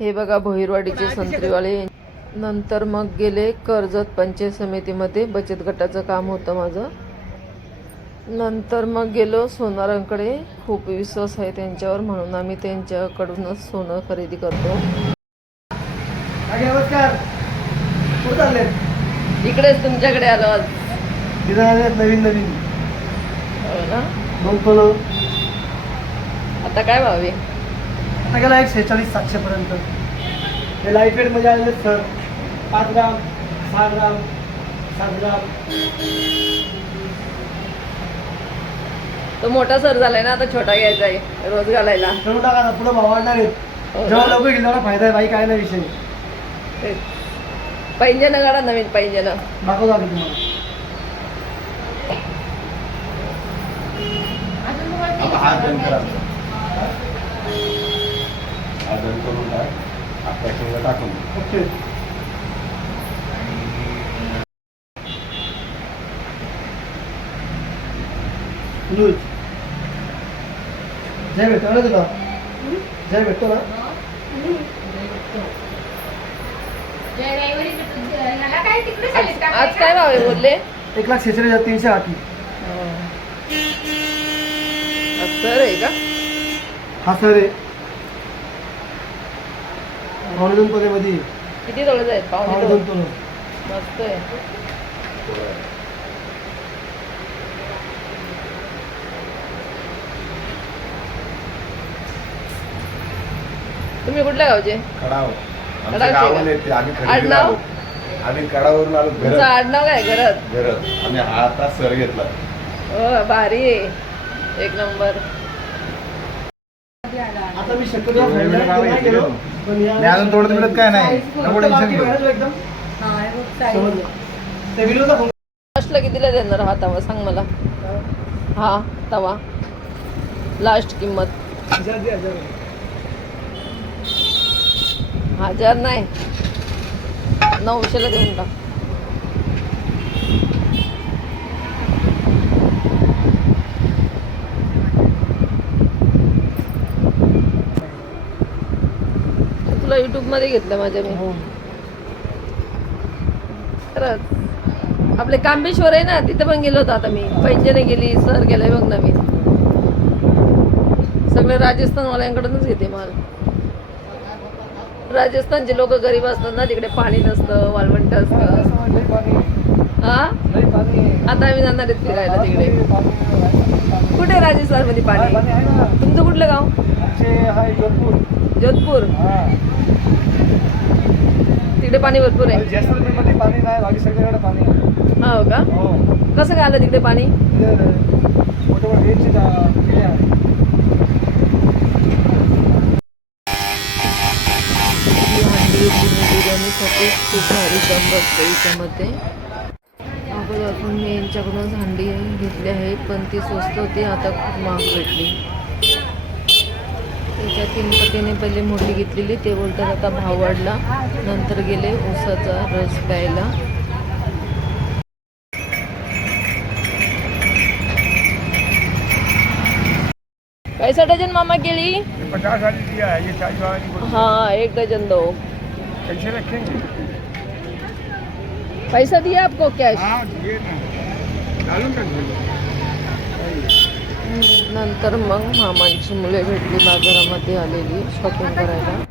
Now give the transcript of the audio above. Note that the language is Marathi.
हे बघा भोईरवाडीचे संत्रीवाले. नंतर मग गेले कर्जत पंचायत समितीमध्ये. बचत गटाचं काम होतं माझं. नंतर मग गेलो सोनारांकडे. खूप विश्वास आहे त्यांच्यावर म्हणून आम्ही त्यांच्याकडूनच सोनं खरेदी करतो. इकडेच तुमच्याकडे आलो आज. नवीन नवीन. हो आता काय व्हावे आता गेला एक शेहेचाळीस सातशे पर्यंत. हे लाइट वेटमध्ये आलेले सर पाच ग्राम सहा ग्राम सात ग्राम. तो मोठा सर झालाय ना आता छोटा घ्यायचा आहे रोज घालायला. करून टाका पुढे भाव वाढणार आहेत. हो. जेव्हा ना? लवकर गेला ना फायदा आहे बाई काय नाही विषय. तेच. पैंजण काढा नवीन पैंजण. दाखवतो आम्ही तुम्हाला. आता हा बंद करा. हा करून टाक. हा पॅकिंगला टाकून. ओके. लूज जय भेटतो ना तुला? जय भेटतो ना? आज काय भाव आहे बोलले? एक लाख शेहेचाळीस हजार तीनशे आठी. सर आहे का? हा सर आहे. पावणे दोन पदेमध्ये किती तोळे आहेत पावणे दोन. तोलं मस्त आहे. तुम्ही कुठल्या गावचे? कडाव. कडावचे? गावाला येते. आम्ही खरेदीला आडनाव? आलो आम्ही कडावरून आलो तुमचं घरात आडनाव काय घरात? घरात. आम्ही हा आता सर घेतला. हो भारी आहे. एक नंबर. आता मी शक्यतो नाही. गेलो, पण या- मी अजून थोडं मिळत काय नाही. फक्त नको टेन्शन बाकी घेऊ. बाहेरचं एकदम. समजलं. ते विनोदला फोन लास्टला कितीला देणार हा तवा? सांग मला. हा तवा. लास्ट किंमत. हजार दे, हजार दे. हजार नाही. नऊशेला देऊन टाक. तुला युट्यूबमध्ये घेतलं माझ्या मी. हो. खरंच. आपले कांबेश्वर आहे ना तिथे पण गेलो होतो आता मी. पैंजने गेली सर गेलाय बघ ना मी. सगळे राजस्थानवाल्यांकडूनच घेते माल. राजस्थानचे लोक गरीब असतात ना तिकडे पाणी नसतं वाळवंट असतं. हा. आता आम्ही जाणार आहेत फिरायला तिकडे. कुठे राजस्थानमध्ये पाणी? तुमचं कुठलं गाव? जोधपूर. जोधपूर. हा. तिकडे पाणी भरपूर आहे. हो का? हो. कसं काय आलं तिकडे पाणी? भारी दम बसतो याच्यामध्ये. अगोदर मी यांच्याकडूनच हंडी घेतली आहे पण ती स्वस्त होती आता खूप महाग भेटली. त्याच्या तीन पटीने पहिले मोठी घेतलेली ते बोलतात आता भाव वाढला नंतर गेले ऊसाचा रस प्यायला. कैसा डजन मामा केली पचास वाली दिया है ये चालीस वाली हाँ एक डजन दो. कैसे रखेंगे पैसा दिया आपको कैश हाँ नंतर मग मामांची मुले भेटली बाजारामध्ये आलेली शॉपिंग करायला.